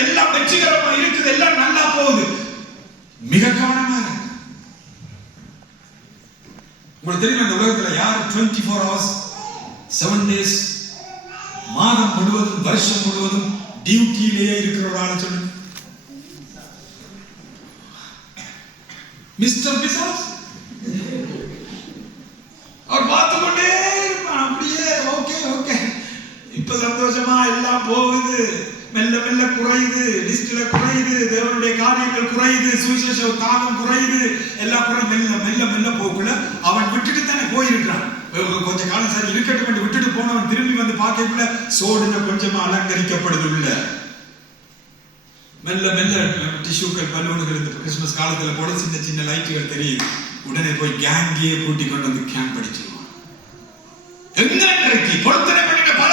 இருக்கிறது, எல்லாம் வெற்றிகரமா இருக்குது, எல்லாம் நல்லா போகுது. மிக கவனமாக. உங்களுக்கு தெரியும் இந்த உலகத்துல யார் 24 hours 7 days மாதம் முழுவதும் வருஷம் முழுவதும் டியூட்டியிலேயே இருக்கிற ஒரு ஆளை சொல்லு. மிஸ்டர் பிசாஸ். அவர் பார்த்து கொண்டே அப்படியே ஓகே ஓகே இப்ப சந்தோஷமா எல்லாம் போகுது, மெல்ல மெல்ல குறையுது, லிஸ்ட்ல குறையுது, தேவனுடைய காரியங்கள் குறையுது, சுவிசேஷ தாகம் குறையுது, எல்லாம் குறை மெல்ல மெல்ல மெல்ல போக்குள்ள அவன் விட்டுட்டு தானே போயிருக்கான். கொஞ்ச காலம் சரி இருக்கட்டும் விட்டுட்டு போனவன் திரும்பி வந்து பார்க்கக்குள்ள சோடுன கொஞ்சமா அலங்கரிக்கப்படுது உள்ள. மெல்ல மெல்ல டிஷ்யூக்கள் பலூன்கள் இந்த கிறிஸ்துமஸ் காலத்துல போட சின்ன சின்ன லைட்டுகள் தெரியுது. உடனே போய் கேங்கே கூட்டி கொண்டு வந்து கேம்ப் அடிச்சிருவான். எங்க பொருத்தனை பண்ணிட்ட பல